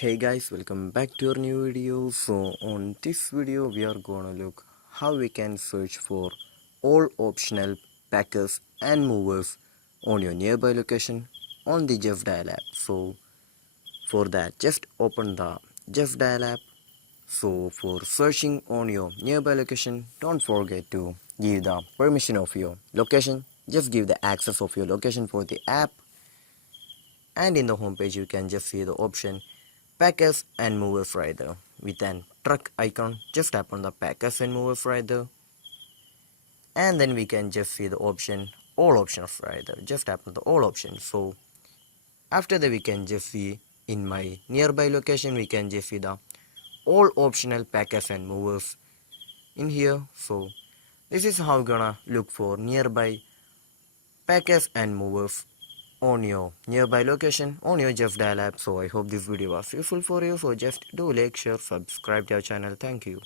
Hey guys, welcome back to our new video. So on this video we are gonna look how we can search for all optional packers and movers on your nearby location on the Justdial app. So for that just open the Justdial app. So for searching on your nearby location, don't forget to give the permission of your location. Just give the access of your location for the app, and in the homepage you can just see the option packers and movers rider with an truck icon. Just tap on the packers and movers rider, and then we can just see the option all options rider. Just tap on the all options. So after that we can just see in my nearby location we can just see the all optional packers and movers in here. So this is how gonna look for nearby packers and movers on your nearby location on your Justdial app. So I hope this video was useful for you. So just do like, share, subscribe to our channel. Thank you.